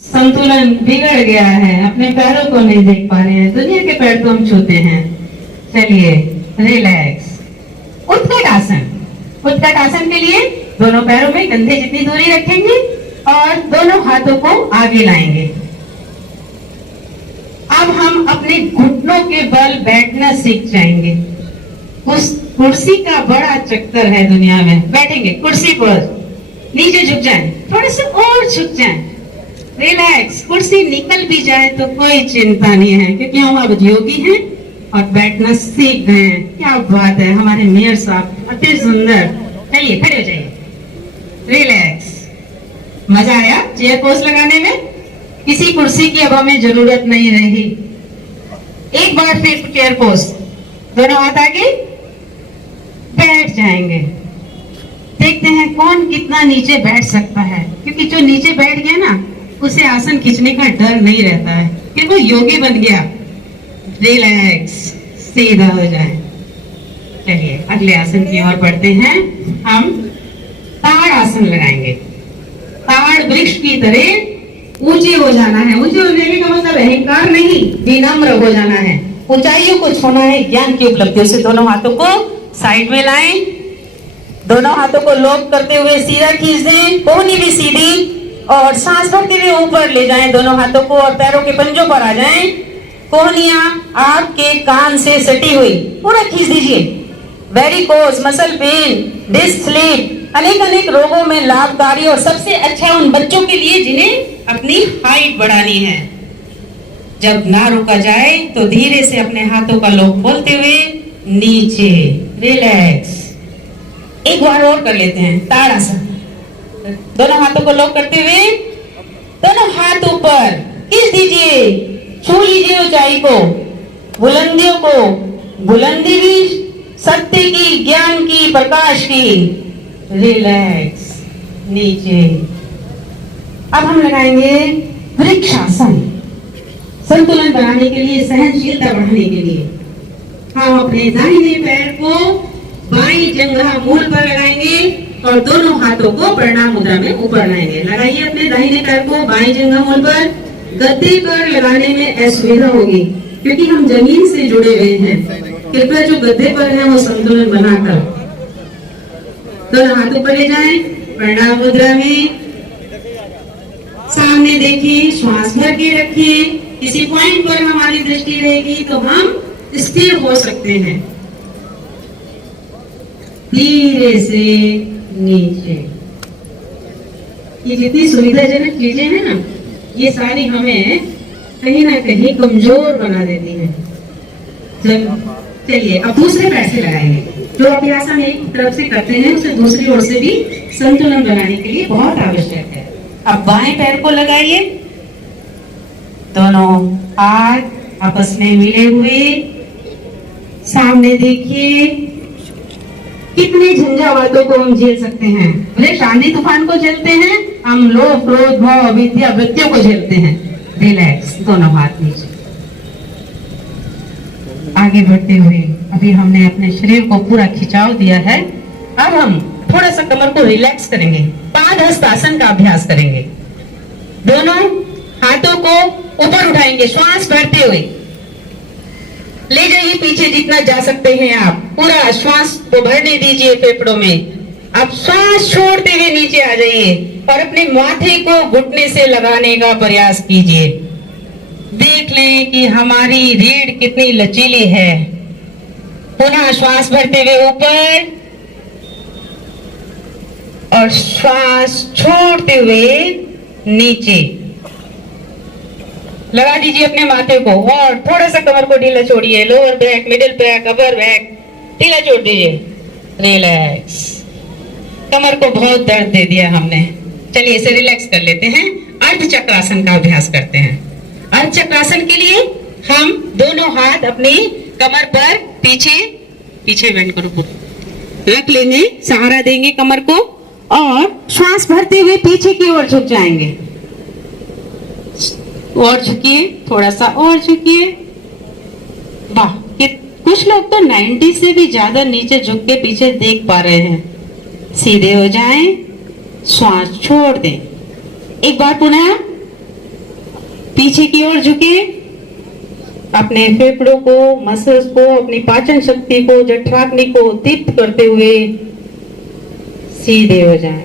संतुलन बिगड़ गया है, अपने पैरों को नहीं देख पा रहे हैं, दुनिया के पैर तो हम छूते हैं। चलिए रिलैक्स। उत्कट आसन। उत्कट आसन के लिए दोनों पैरों में कंधे जितनी दूरी रखेंगे और दोनों हाथों को आगे लाएंगे। अब हम अपने घुटनों के बल बैठना सीख जाएंगे। उस कुर्सी का बड़ा चक्कर है दुनिया में। बैठेंगे कुर्सी पर, नीचे झुक जाएं, थोड़े से और झुक जाएं। रिलैक्स। कुर्सी निकल भी जाए तो कोई चिंता नहीं है, क्योंकि हम अब योगी हैं और बैठना सीख गए हैं। क्या बात है, हमारे मेयर साहब अति सुंदर। चलिए खड़े हो जाइए। रिलैक्स। मजा आया चेयर पोज लगाने में? किसी कुर्सी की अब हमें जरूरत नहीं रही। एक बार फिर चेयर पोज, दोनों हाथ आगे, बैठ जाएंगे। देखते हैं कौन कितना नीचे बैठ सकता है, क्योंकि जो नीचे बैठ गया ना उसे आसन खींचने का डर नहीं रहता है, कि वो योगी बन गया। रिलैक्स, सीधा हो जाए। चलिए अगले आसन की ओर बढ़ते हैं। हम ताड़ आसन लगाएंगे। ताड़ वृक्ष की तरह ऊंचे हो जाना है। ऊंचे होने का मतलब अहंकार नहीं, विनम्र हो जाना है। ऊंचाइयों को छूना है ज्ञान की उपलब्धियों से। दोनों हाथों को साइड में लाएं, दोनों हाथों को लॉक करते हुए सीधा खींच दें, कोहनी भी सीधी, और सांस भरते हुए ऊपर ले जाएं दोनों हाथों को और पैरों के पंजों पर आ जाएं। कोहनियां आपके कान से सटी हुई, पूरा खींच दीजिए। Varicose, muscle pain, disc slip अनेक अनेक रोगों में लाभकारी, और सबसे अच्छा उन बच्चों के लिए जिन्हें अपनी हाइट बढ़ानी है। जब ना रुका जाए तो धीरे से अपने हाथों का लॉक खोलते हुए नीचे। रिलैक्स। एक बार और कर लेते हैं ताड़ आसन। दोनों हाथों को लॉक करते हुए दोनों हाथ ऊपर खींच दीजिए, छू लीजिए ऊंचाई को, बुलंदियों को। बुलंदी भी सत्य की, ज्ञान की, प्रकाश की। रिलैक्स, नीचे। अब हम लगाएंगे वृक्षासन। संतुलन बनाने के लिए, सहनशीलता बढ़ाने के लिए हम अपने दाहिने पैर को बाईं जंघा मूल पर लगाएंगे और दोनों हाथों को प्रणाम मुद्रा में ऊपर लाएंगे। लगाइए अपने दाहिने पैर को बाईं जंघा मूल पर। गद्दे पर लगाने में असुविधा होगी, क्योंकि हम जमीन से जुड़े हुए हैं। कृपया जो गद्दे पर है वो संतुलन बनाकर दोनों हाथों पर ले जाएं, प्रणाम मुद्रा में। सामने देखिए, श्वास भर के रखिए। किसी पॉइंट पर हमारी दृष्टि रहेगी तो हम स्थिर हो सकते हैं। धीरे से नीचे। ये जितनी सुविधाजनक चीजें हैं ना, ये सारी हमें कहीं ना कहीं कमजोर बना देती हैं। चलिए अब दूसरे पैर से लगाएंगे। जो अभ्यास हम एक तरफ से करते हैं उसे दूसरी ओर से भी संतुलन बनाने के लिए बहुत आवश्यक है। अब बाएं पैर को लगाइए, दोनों हाथ आपस में मिले हुए। सामने देखिए, कितने झंझावातों को हम झेल सकते हैं। भले आंधी तूफान को झेलते हैं, हम लोभ, क्रोध, भव, अविद्या, वृत्तियों को झेलते हैं। रिलैक्स, दोनों हाथ नीचे। आगे बढ़ते हुए अभी हमने अपने शरीर को पूरा खिंचाव दिया है। अब हम थोड़ा सा कमर को रिलैक्स करेंगे, पादहस्त आसन का अभ्यास करेंगे। दोनों हाथों को ऊपर उठाएंगे, श्वास भरते हुए ले जाइए पीछे जितना जा सकते हैं आप। पूरा श्वास को भरने दीजिए फेफड़ों में। अब श्वास छोड़ते हुए नीचे आ जाइए और अपने माथे को घुटने से लगाने का प्रयास कीजिए। देख लें कि हमारी रीढ़ कितनी लचीली है। पुनः श्वास भरते हुए ऊपर और श्वास छोड़ते हुए नीचे। लगा दीजिए अपने माथे को और थोड़ा सा कमर को ढीला छोड़िए। Lower back, middle back, upper back ढीला छोड़ दीजिए। रिलैक्स। कमर को बहुत दर्द दे दिया हमने। चलिए इसे रिलैक्स कर लेते हैं। अर्ध चक्रासन का अभ्यास करते हैं। अर्ध चक्रासन के लिए हम दोनों हाथ अपनी कमर पर पीछे बेंड करो, रख लेंगे, सहारा देंगे कमर को और श्वास भरते हुए पीछे की ओर झुक जाएंगे। और झुकिए, थोड़ा सा और झुकिए। वाह, कुछ लोग तो 90 से भी ज्यादा नीचे झुक के पीछे देख पा रहे हैं। सीधे हो जाएं, श्वास छोड़ दें। एक बार पुनः पीछे की ओर झुके, अपने फेफड़ों को, मसल्स को, अपनी पाचन शक्ति को, जठराग्नि को दीप्त करते हुए सीधे हो जाएं।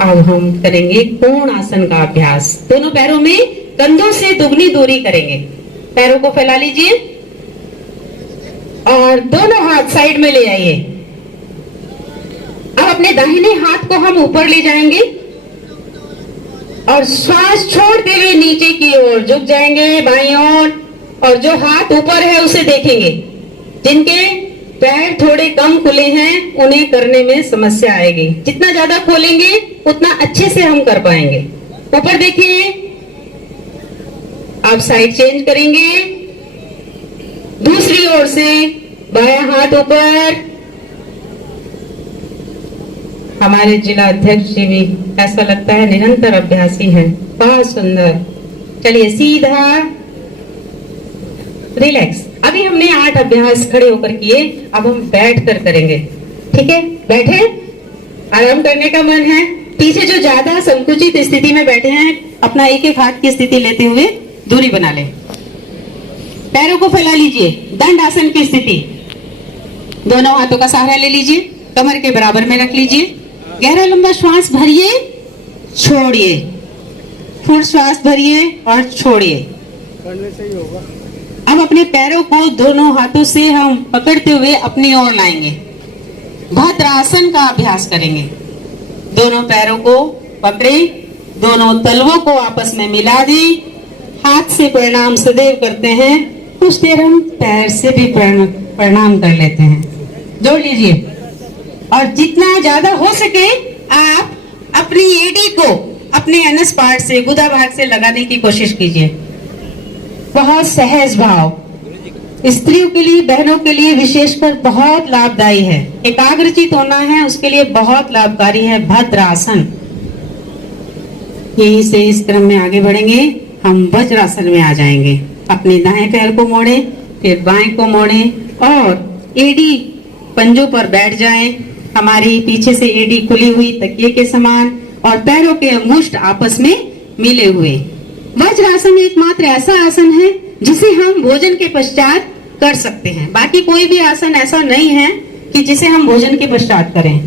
अब हम करेंगे कोण आसन का अभ्यास। दोनों पैरों में कंधों से दुगनी दूरी करेंगे। पैरों को फैला लीजिए और दोनों हाथ साइड में ले आइए। अब अपने दाहिने हाथ को हम ऊपर ले जाएंगे और श्वास छोड़ते हुए नीचे की ओर झुक जाएंगे, बाईं ओर। और जो हाथ ऊपर है उसे देखेंगे। जिनके पैर थोड़े कम खुले हैं उन्हें करने में समस्या आएगी। जितना ज्यादा खोलेंगे उतना अच्छे से हम कर पाएंगे। ऊपर देखिए। आप साइड चेंज करेंगे, दूसरी ओर से बायां हाथ ऊपर। हमारे जिला अध्यक्ष जी भी ऐसा लगता है निरंतर अभ्यासी हैं, बहुत सुंदर। चलिए सीधा, रिलैक्स। अभी हमने 8 अभ्यास खड़े होकर किए, अब हम बैठ कर करेंगे। ठीक है, बैठे, आराम करने का मन है। पीछे जो ज्यादा संकुचित स्थिति में बैठे हैं, अपना एक एक हाथ की स्थिति लेते हुए दूरी बना लें। पैरों को फैला लीजिए, दंड आसन की स्थिति। दोनों हाथों का सहारा ले लीजिए, कमर के बराबर में रख लीजिए। गहरा लंबा श्वास भरिए, छोड़िए, फुल श्वास भरिए और छोड़िए। अब अपने पैरों को दोनों हाथों से हम पकड़ते हुए अपनी ओर लाएंगे। भद्रासन का अभ्यास करेंगे। दोनों पैरों को पकड़े, दोनों तलवों को आपस में मिला दें, हाथ से प्रणाम सदैव करते हैं। कुछ देर हम पैर से भी प्रणाम कर लेते हैं। जोड़ लीजिए और जितना ज्यादा हो सके आप अपनी एडी को अपने एनस पार्ट से, गुदा भाग से लगाने की कोशिश कीजिए। बहुत सहज भाव स्त्रियों के लिए, बहनों के लिए विशेषकर बहुत लाभदायी है। एकाग्रचित होना है, उसके लिए बहुत लाभकारी है भद्रासन। यहीं से इस क्रम में आगे बढ़ेंगे। हम वज्रासन में आ जाएंगे। अपने दाएं पैर को मोड़े, फिर बाएं को मोड़े और एडी पंजों पर बैठ जाएं। हमारी पीछे से एडी खुली हुई तकिए के समान और पैरों के अंगुष्ठ आपस में मिले हुए। वज्रासन एकमात्र ऐसा आसन है जिसे हम भोजन के पश्चात कर सकते हैं। बाकी कोई भी आसन ऐसा नहीं है कि जिसे हम भोजन के पश्चात करें।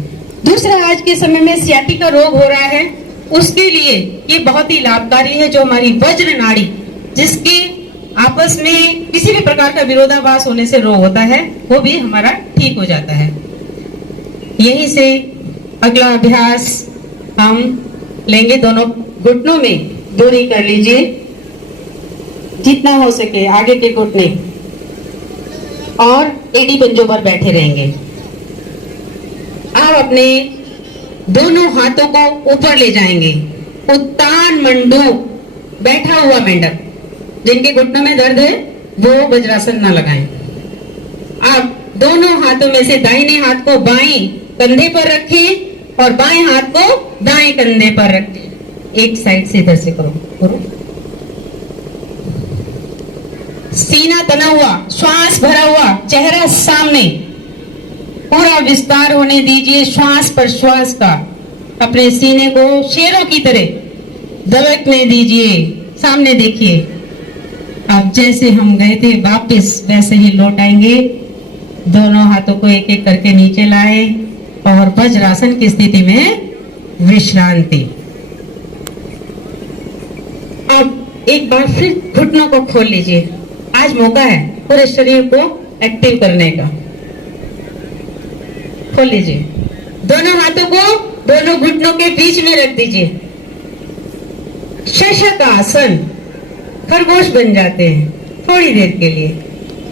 दूसरा, आज के समय में सियाटिका रोग हो रहा है, उसके लिए ये बहुत ही लाभकारी है। जो हमारी वज्र नाड़ी, जिसके आपस में किसी भी प्रकार का विरोधाभास होने से रोग होता है, वो भी हमारा ठीक हो जाता है। यहीं से अगला अभ्यास हम लेंगे। दोनों घुटनों में दूरी कर लीजिए, जितना हो सके आगे के घुटने, और एडी पंजों पर बैठे रहेंगे। अब अपने दोनों हाथों को ऊपर ले जाएंगे। उत्तान मंडूक, बैठा हुआ मेंढक। जिनके घुटनों में दर्द है वो वज्रासन ना लगाएं। आप दोनों हाथों में से दाहिने हाथ को बाएं कंधे पर रखें और बाएं हाथ को दाएं कंधे पर रखें। एक साइड से इधर से करो। सीना तना हुआ, श्वास भरा हुआ, चेहरा सामने, पूरा विस्तार होने दीजिए श्वास पर श्वास का। अपने सीने को शेरों की तरह दबकने दीजिए। सामने देखिए। अब जैसे हम गए थे वापस वैसे ही लौट आएंगे। दोनों हाथों को एक एक करके नीचे लाए और वज्रासन की स्थिति में विश्रांति। अब एक बार फिर घुटनों को खोल लीजिए। आज मौका है पूरे शरीर को एक्टिव करने का। खोल लीजिए। दोनों हाथों को दोनों घुटनों के बीच में रख दीजिए। शशक आसन, खरगोश बन जाते हैं थोड़ी देर के लिए।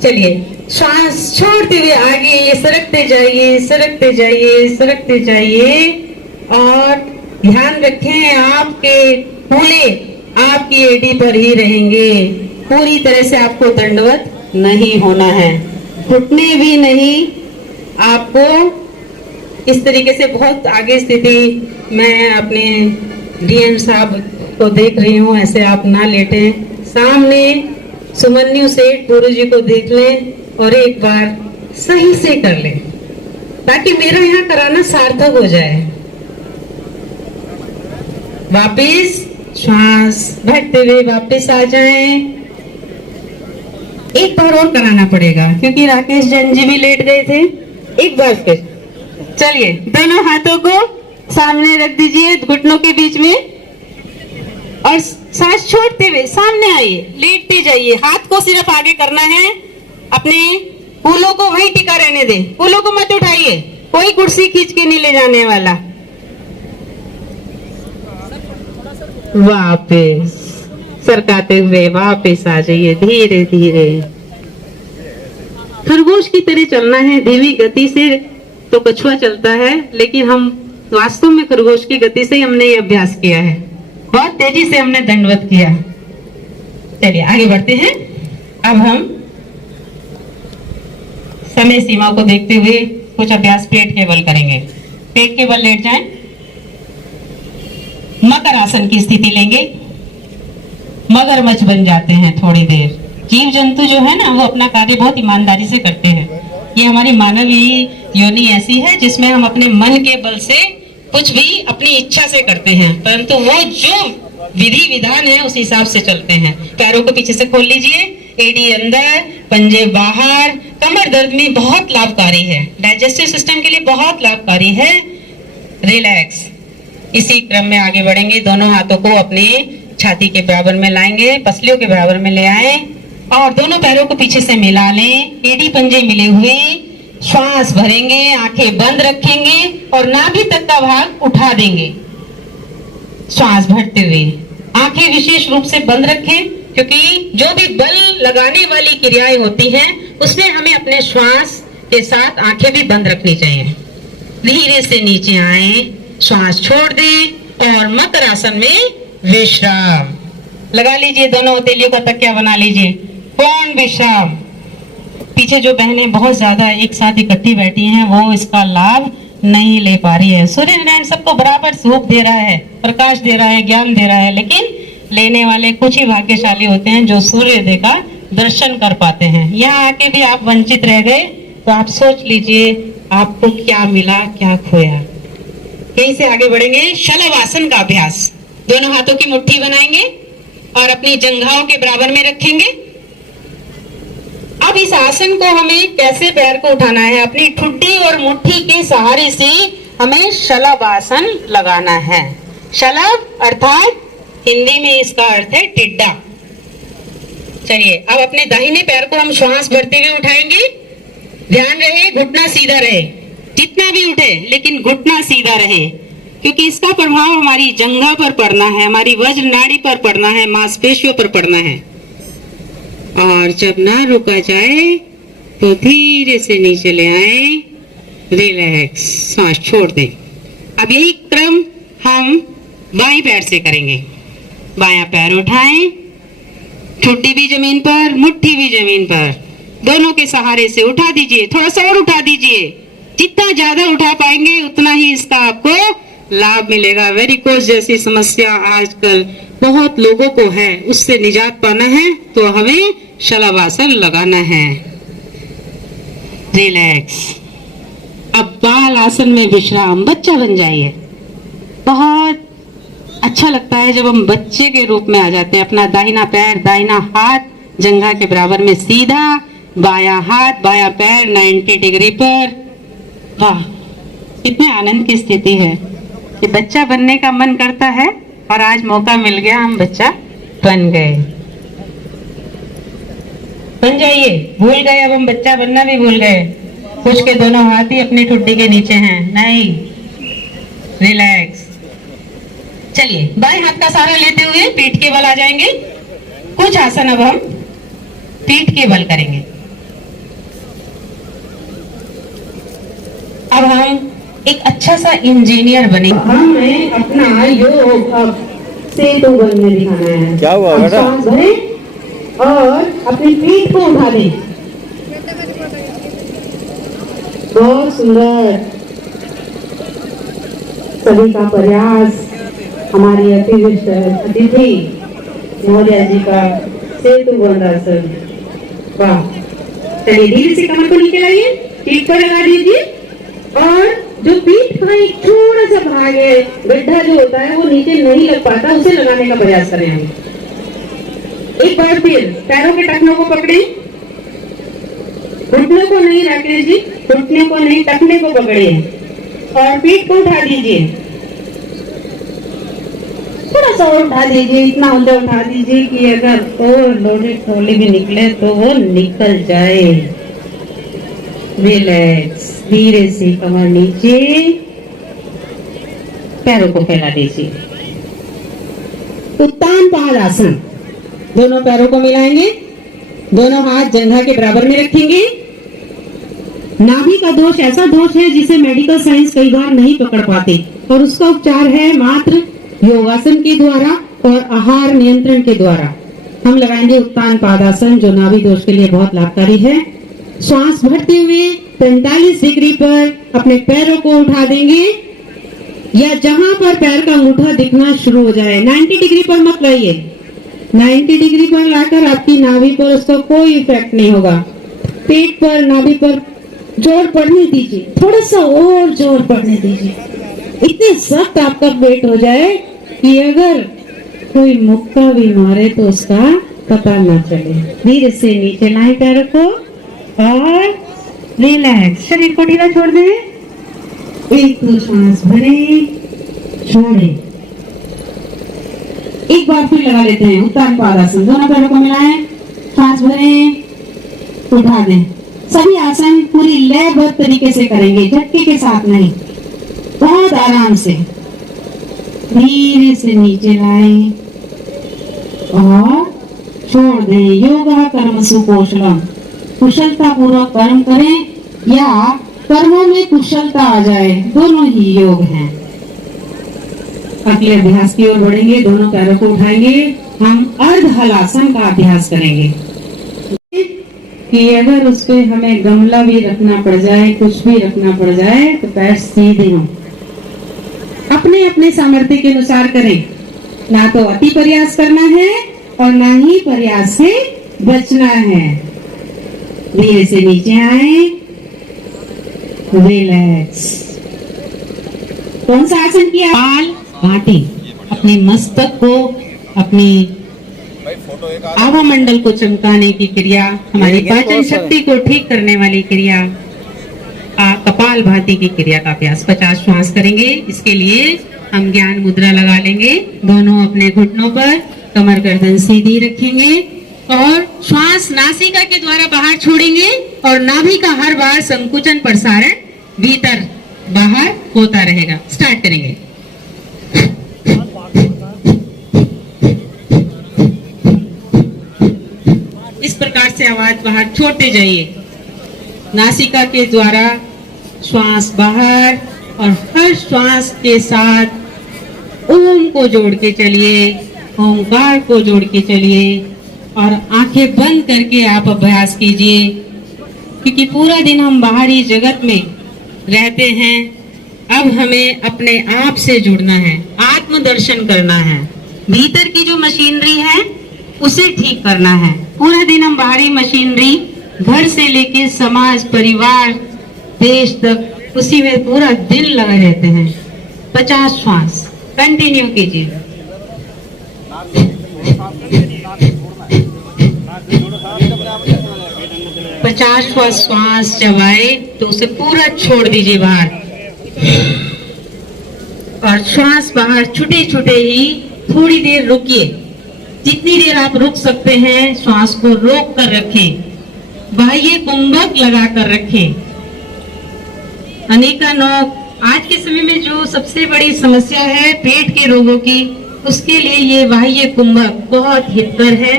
चलिए, श्वास छोड़ते हुए आगे सरकते जाइए, सरकते जाइए, सरकते जाइए। और ध्यान रखें आपके कूल्हे आपकी एडी पर ही रहेंगे। पूरी तरह से आपको दंडवत नहीं होना है, घुटने भी नहीं। आपको इस तरीके से बहुत आगे स्थिति, मैं अपने डीएम साहब को देख रही हूँ, ऐसे आप ना लेटें। सामने सुमन्यु सेठ गुरु जी को देख लें और एक बार सही से कर लें, ताकि मेरा यहाँ कराना सार्थक हो जाए। वापिस श्वास भरते हुए वापस आ जाएं। एक बार और कराना पड़ेगा क्योंकि राकेश जैन जी भी लेट गए थे। एक बार फिर चलिए, दोनों हाथों को सामने रख दीजिए घुटनों के बीच में और सांस छोड़ते हुए सामने आइए, लेटते जाइए। हाथ को सिर्फ आगे करना है, अपने कूलों को वहीं टिका रहने दें, कूलों को मत उठाइए, कोई कुर्सी खींच के नहीं ले जाने वाला। वापस सरकाते हुए वापस आ जाइए धीरे धीरे। खरगोश की तरह चलना है, धीमी गति से तो कछुआ चलता है, लेकिन हम वास्तव में खरगोश की गति से हमने ये अभ्यास किया है, बहुत तेजी से हमने दंडवत किया। चलिए आगे बढ़ते हैं। अब हम समय सीमा को देखते हुए कुछ अभ्यास पेट के बल करेंगे। पेट के बल लेट जाएं, मकर आसन की स्थिति लेंगे, मगरमच्छ बन जाते हैं थोड़ी देर। जीव जंतु जो है ना वो अपना कार्य बहुत ईमानदारी से करते हैं। ये हमारी मानवीय योनि ऐसी है जिसमें हम अपने मन के बल से कुछ भी अपनी इच्छा से करते हैं, परंतु वो जो विधि विधान है उस हिसाब से चलते हैं। पैरों को पीछे से खोल लीजिए, एडी अंदर, पंजे बाहर। कमर दर्द में बहुत लाभकारी है, डाइजेस्टिव सिस्टम के लिए बहुत लाभकारी है। रिलैक्स। इसी क्रम में आगे बढ़ेंगे। दोनों हाथों को अपने छाती के बराबर में लाएंगे, पसलियों के बराबर में ले आए और दोनों पैरों को पीछे से मिला लें। एडी पंजे मिले हुए, श्वास भरेंगे, आंखें बंद रखेंगे और नाभि तक का भाग उठा देंगे। श्वास भरते हुए आंखें विशेष रूप से बंद रखें, क्योंकि जो भी बल लगाने वाली क्रियाएं होती हैं उसमें हमें अपने श्वास के साथ आंखें भी बंद रखनी चाहिए। धीरे से नीचे आए, श्वास छोड़ दें और मकर आसन में विश्राम लगा लीजिए। दोनों हथेलियों का तकिया बना लीजिए, पूर्ण विश्राम। पीछे जो बहनें बहुत ज्यादा एक साथ इकट्ठी बैठी हैं वो इसका लाभ नहीं ले पा रही है। सूर्य नारायण सबको बराबर धूप दे रहा है, प्रकाश दे रहा है, ज्ञान दे रहा है, लेकिन लेने वाले कुछ ही भाग्यशाली होते हैं जो सूर्योदय का दर्शन कर पाते हैं। यहाँ आके भी आप वंचित रह गए तो आप सोच लीजिए आपको क्या मिला, क्या खोया। यहीं से आगे बढ़ेंगे। शलभ आसन का अभ्यास। दोनों हाथों की मुट्ठी बनाएंगे और अपनी जंघाओं के बराबर में रखेंगे। अब इस आसन को हमें कैसे पैर को उठाना है, अपनी ठुड्डी और मुट्ठी के सहारे से हमें शलभ आसन लगाना है। शलभ अर्थात हिंदी में इसका अर्थ है टिड्डा। चलिए अब अपने दाहिने पैर को हम श्वास भरते हुए उठाएंगे। ध्यान रहे घुटना सीधा रहे, जितना भी उठे लेकिन घुटना सीधा रहे, क्योंकि इसका प्रभाव हमारी जंघा पर पड़ना है, हमारी वज्र नाड़ी पर पड़ना है, मांसपेशियों पर पड़ना है। और जब ना रुका जाए तो धीरे से नीचे ले आए, रिलैक्स, सांस छोड़ दें। अब यही क्रम हम बाएं पैर से करेंगे। बायां पैर उठाएं, ठुड्डी भी जमीन पर, मुट्ठी भी जमीन पर, दोनों के सहारे से उठा दीजिए। थोड़ा सा और उठा दीजिए, जितना ज्यादा उठा पाएंगे उतना ही इसका आपको लाभ मिलेगा। वेरिकोज जैसी समस्या आजकल बहुत लोगों को है, उससे निजात पाना है तो हमें शलभ आसन लगाना है। रिलैक्स। अब बाल आसन में विश्राम, बच्चा बन जाइए। बहुत अच्छा लगता है जब हम बच्चे के रूप में आ जाते हैं। अपना दाहिना पैर, दाहिना हाथ जंघा के बराबर में सीधा, बायां हाथ, बायां पैर 90 डिग्री पर। वाह, कितने आनंद की स्थिति है। ये बच्चा बनने का मन करता है और आज मौका मिल गया, हम बच्चा बन गए। बन जाइए, भूल गए अब हम बच्चा बनना भी भूल गए। कुछ के दोनों हाथ ही अपनी ठुड्डी के नीचे हैं, नहीं। रिलैक्स। चलिए बाएं हाथ का सहारा लेते हुए पीठ के बल आ जाएंगे। कुछ आसन अब हम पीठ के बल करेंगे। अब हम एक अच्छा सा इंजीनियर बनेंगे। हमें अपना योग सेतु बनने दिखाना है। क्या हुआ बेटा? सांस भरें और अपनी पीठ को उठा दें। बहुत सुंदर। सभी का प्रयास, हमारी अतिथि महोदया जी का सेतु बंधासन। वाह। चलिए धीरे से कमर को नीचे लाइए, पीठ पर लगा दीजिए और जो पीठ का एक थोड़ा सा भाग है, गड्ढा जो होता है वो नीचे नहीं लग पाता, उसे लगाने का प्रयास करें हम। एक बार फिर पैरों के टखनों को पकड़े, घुटनों को नहीं रखें जी, घुटने को नहीं, टखने को पकड़े और पीठ को उठा दीजिए, थोड़ा सा और उठा दीजिए, इतना ऊंचा उठा दीजिए कि अगर और लोडेड ट्रॉली भी निकले तो वो निकल जाए। रिलैक्स, धीरे से कमर नीचे, पैरों को फैला दीजिए। उत्तान पादासन, दोनों पैरों को मिलाएंगे, दोनों हाथ जंघा के बराबर में रखेंगे। नाभि का दोष ऐसा दोष है जिसे मेडिकल साइंस कई बार नहीं पकड़ पाते और उसका उपचार है मात्र योगासन के द्वारा और आहार नियंत्रण के द्वारा। हम लगाएंगे उत्तान पादासन जो नाभि दोष के लिए बहुत लाभकारी है। श्वास भरते हुए 45 डिग्री पर अपने पैरों को उठा देंगे या जहां पर पैर का अंगूठा दिखना शुरू हो जाए। 90 डिग्री पर मत लाइए, 90 डिग्री पर लाकर आपकी नाभि पर उसका कोई इफेक्ट नहीं होगा। पेट पर, नाभि पर जोर पड़ने दीजिए, थोड़ा सा और जोर पड़ने दीजिए, इतने सख्त आपका पेट हो जाए कि अगर कोई मुक्का भी मारे तो उसका पता ना चले। धीरे से नीचे लाएं पैरों को और रिलैक्स, शरीर को ढीला छोड़ दें। एक दो सांस भरें, छोड़ें। एक बार फिर लगा लेते हैं उत्तान पादासन, दोनों पैरों को मिलाएं, सांस भरें, उठा दें। सभी आसन पूरी लयबद्ध तरीके से करेंगे, झटके के साथ नहीं, बहुत आराम से। धीरे से नीचे लाएं और छोड़ दें। योगा कर्मसु कौशलम, कुशलता पूर्वक कर्म करें या कर्मों में कुशलता आ जाए, दोनों ही योग हैं। अगले अभ्यास की ओर बढ़ेंगे, दोनों पैरों को उठाएंगे, हम अर्ध हलासन का अभ्यास करेंगे कि अगर उस पे हमें गमला भी रखना पड़ जाए, कुछ भी रखना पड़ जाए तो पैर सीधे हों। अपने अपने सामर्थ्य के अनुसार करें, ना तो अति प्रयास करना है और ना ही प्रयास से बचना है। धीरे से नीचे आए, रिलैक्स। कौन सा आसन किया? पाल भाटी, अपने मस्तक को, अपनी आवामंडल को चमकाने की क्रिया, हमारी पाचन शक्ति को ठीक करने वाली क्रिया, कपाल भाती की क्रिया का अभ्यास। 50 श्वास करेंगे। इसके लिए हम ज्ञान मुद्रा लगा लेंगे, दोनों अपने घुटनों पर, कमर गर्दन सीधी रखेंगे और श्वास नासिका के द्वारा बाहर छोड़ेंगे और नाभि का हर बार संकुचन प्रसारण भीतर बाहर होता रहेगा। स्टार्ट करेंगे। इस प्रकार से आवाज बाहर छोड़ते जाइए, नासिका के द्वारा श्वास बाहर और हर श्वास के साथ ओम को जोड़ के चलिए, ओंकार को जोड़ के चलिए और आंखें बंद करके आप अभ्यास कीजिए, क्योंकि पूरा दिन हम बाहरी जगत में रहते हैं। अब हमें अपने आप से जुड़ना है, आत्मदर्शन करना है, भीतर की जो मशीनरी है उसे ठीक करना है। पूरा दिन हम बाहरी मशीनरी, घर से लेके समाज, परिवार, देश तक, उसी में पूरा दिन लगे रहते हैं। 50 श्वास कंटिन्यू कीजिए। पचास श्वास जब आए तो उसे पूरा छोड़ दीजिए बाहर और श्वास बाहर छूटे छूटे ही थोड़ी देर रुकिए। जितनी देर आप रुक सकते हैं श्वास को रोक कर रखें, बाह्य कुंभक लगा कर रखें। अनेका नोक, आज के समय में जो सबसे बड़ी समस्या है पेट के रोगों की, उसके लिए ये बाह्य कुंभक बहुत हितकर है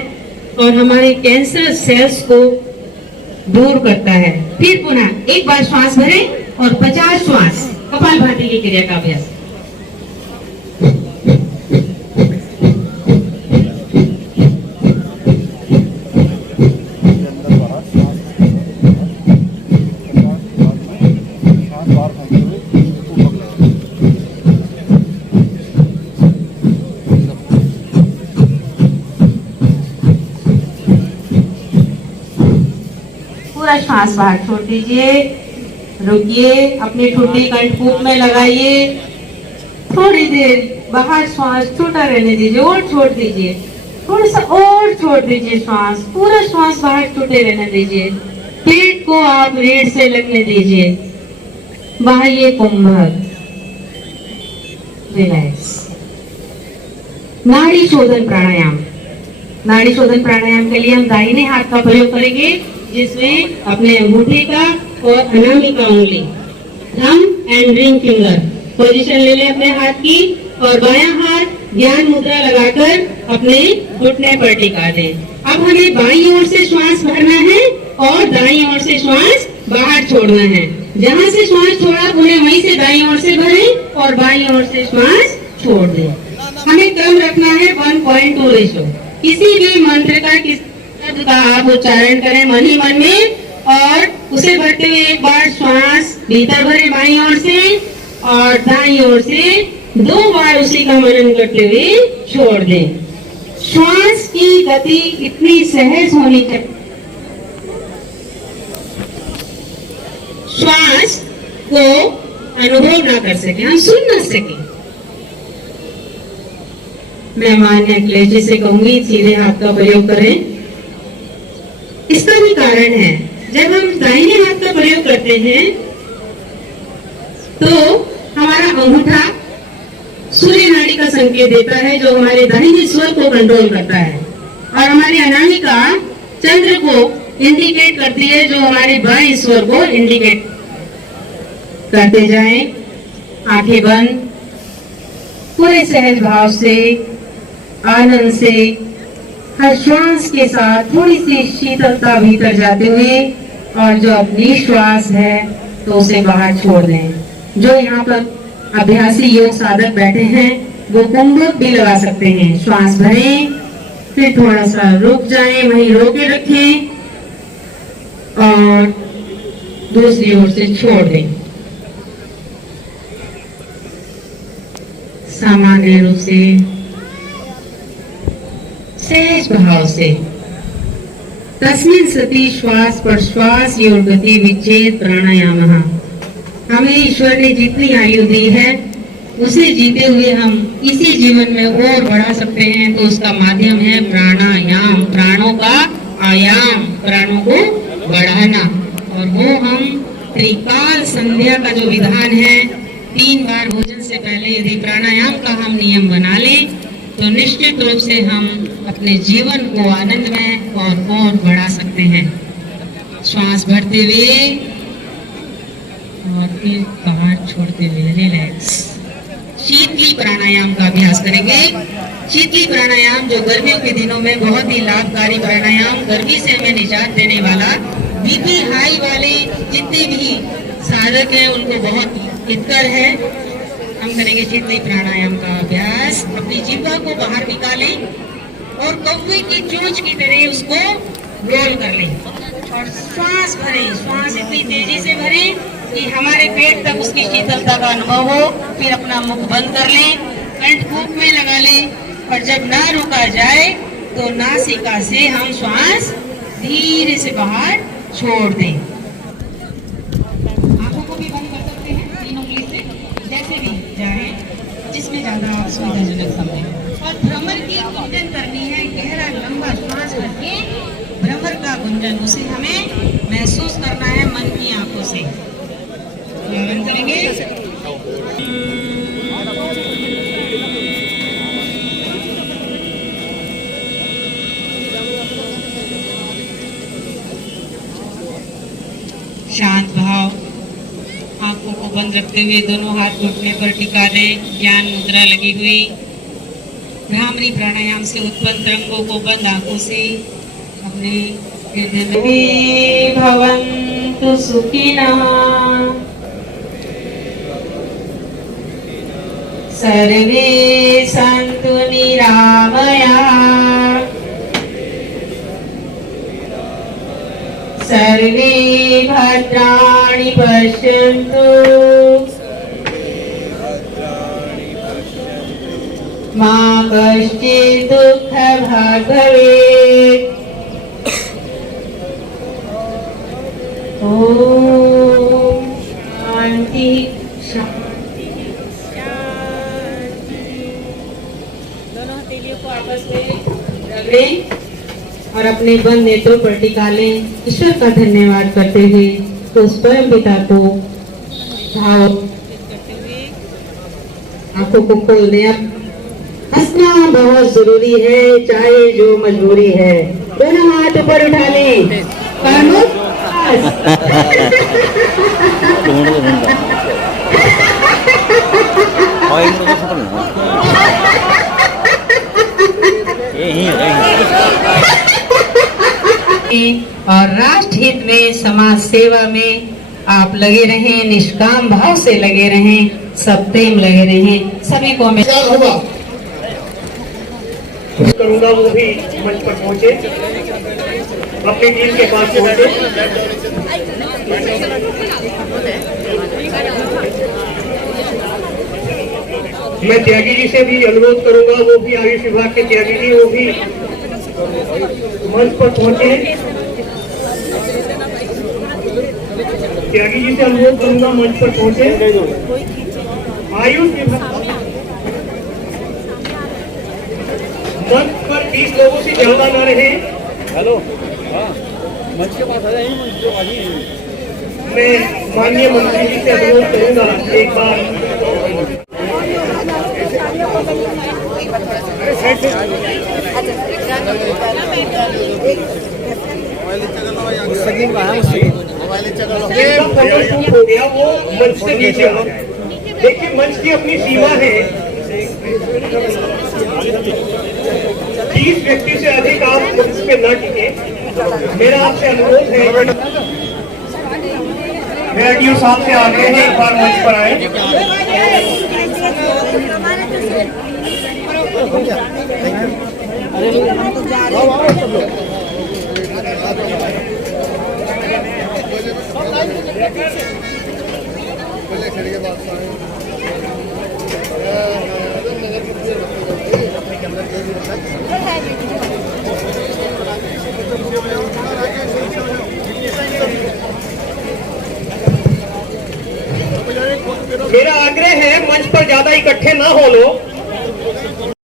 और हमारे कैंसर सेल्स को दूर करता है। फिर पुनः एक बार श्वास भरें और 50 श्वास कपालभाति की क्रिया का अभ्यास। पूरा श्वास बाहर छोड़ दीजिए, रुकिए, अपनी ठुड्डी कंठकूप में लगाइए, थोड़ी देर बाहर श्वास छोटा रहने दीजिए और छोड़ दीजिए, थोड़ा सा और छोड़ दीजिए श्वास, पूरा श्वास बाहर छूटे रहने दीजिए। पेट को आप रीढ़ से लगने दीजिए, बाह्य कुंभक, रिलैक्स। नाड़ी शोधन प्राणायाम। नाड़ी शोधन प्राणायाम के लिए हम दाहिने हाथ का प्रयोग करेंगे, जिसमें अपने अंगूठे का और अनामिका उंगली, thumb and ring finger position ले लें अपने हाथ की, और बायां हाथ ध्यान मुद्रा लगाकर अपने घुटने पर टिका दें। अब हमें बाईं ओर से श्वास भरना है और दाईं ओर से श्वास बाहर छोड़ना है। जहां से श्वास छोड़ा पुनः वहीं से दाईं ओर से भरें और बाईं ओर से श्वास छोड़ दें। हमें क्रम रखना है 1.2 रेशो। किसी भी मंत्र का किस शब्द का आप उच्चारण करें मन ही मन में, और उसे भरते हुए एक बार श्वास भीतर भरे बाईं ओर से और दाईं ओर से 2 बार उसी का मनन करते हुए छोड़ दें। श्वास की गति इतनी सहज होनी चाहिए, श्वास को अनुभव ना कर सके, हम सुन ना सके। मैं मान्य क्लेजी से कहूंगी सीधे हाथ का प्रयोग करें। इसका भी कारण है, जब हम दाहिने हाथ का प्रयोग करते हैं तो हमारा अंगूठा सूर्य नाड़ी का संकेत देता है, जो हमारे दाहिने स्वर को कंट्रोल करता है, और हमारी अनामिका चंद्र को इंडिकेट करती है, जो हमारे बाएं स्वर को इंडिकेट करते जाएं। आंखें बंद, पूरे सहज भाव से, आनंद से, हर श्वास के साथ थोड़ी सी शीतलता भीतर जाते हुए, और जो अपनी श्वास है तो उसे बाहर छोड़ दें। जो यहाँ पर अभ्यासी योग साधक बैठे हैं वो कुंभक भी लगा सकते हैं। श्वास भरें, फिर थोड़ा सा रुक जाएं, वहीं रोके रखें और दूसरी ओर से छोड़ दें। सामान्य रूप से सहज भाव से तस्मिन् सति श्वास प्रश्वास योग गति विच्छेद प्राणायाम। हमें ईश्वर ने जितनी आयु दी है उसे जीते हुए हम इसी जीवन में और बढ़ा सकते हैं, तो उसका माध्यम है प्राणायाम, प्राणों का आयाम, प्राणों को बढ़ाना। और वो हम त्रिकाल संध्या का जो विधान है, 3 बार भोजन से पहले यदि प्राणायाम का हम नियम बना लें तो निश्चित रूप से हम अपने जीवन को आनंदमय और बढ़ा सकते हैं। श्वास भरते हुए और फिर बाहर छोड़ते हुए रिलैक्स। शीतली प्राणायाम का अभ्यास करेंगे। शीतली प्राणायाम जो गर्मियों के दिनों में बहुत ही लाभकारी प्राणायाम, गर्मी से हमें निजात देने वाला, बीपी हाई वाले जितने भी साधक हैं उनको बहुत हितकर है। हम करेंगे शीतली प्राणायाम का अभ्यास। अपनी जीवा को बाहर निकालें और कौवे की चोंच की तरह उसको रोल कर लें और श्वास भरें। श्वास इतनी तेजी से भरें कि हमारे पेट तक उसकी शीतलता का अनुभव हो। फिर अपना मुख बंद कर लें, कंठकूप में लगा लें, और जब ना रोका जाए तो नासिका से हम श्वास धीरे से बाहर छोड़ दें। आंखों को भी बंद कर सकते हैं 3 उंगली से, जैसे भी चाहे, जिसमें ज्यादा आप सुविधाजनक समझें। और भ्रमर की गुंजन करनी है, गहरा लंबा श्वास करके भ्रमर का गुंजन, उसे हमें महसूस करना है मन की आंखों से। करेंगे शांत भाव, आंखों को बंद रखते हुए दोनों हाथ घुटने पर टिका दें, ज्ञान मुद्रा लगी हुई। भ्रामरी प्राणायाम से उत्पन्न तरंगों को बंद आंखों से अपने हृदय में भवन्तु सुखिनः सर्वे सन्तु निरामया सर्वे भद्राणि पश्यन्तु मा कश्चित् दुःखभाग् भवेत्। ॐ उंगलियों को आपस में रगड़ें और अपने बंद नेत्रों पर टिका लें। ईश्वर का धन्यवाद करते हुए उस परम पिता को भाव करते हुए आंखों को खोल दें। हंसना बहुत जरूरी है, चाहे जो मजबूरी है। दोनों हाथ ऊपर उठा लें। और राष्ट्र हित में, समाज सेवा में आप लगे रहें, निष्काम भाव से लगे रहें, सब प्रेम लगे रहें। सभी को मैं करूंगा वो भी मंच पर पहुंचे, अपनी टीम के पास पहुंचे। मैं त्यागी जी से भी अनुरोध करूंगा, वो भी आयुष विभाग के त्यागी जी, वो भी मंच पर पहुंचे। त्यागी जी से अनुरोध करूंगा मंच पर पहुंचे। आयुष विभाग मंच पर 20 लोगों से ज्यादा न रहे। हेलो, मंच के पास आ जाइए। मैं माननीय मंत्री जी से अनुरोध करूंगा एक बार फोटो शूट हो गया, वो मंच से नीचे आ जाए। देखिए मंच की अपनी सीमा है, 30 व्यक्ति से अधिक आप मंच पे न टिके। मेरा आपसे अनुरोध है, रेडियो साहब से आगे हैं, एक बार मंच पर आए। मेरा आग्रह है मंच पर ज्यादा इकट्ठे ना हो लोग।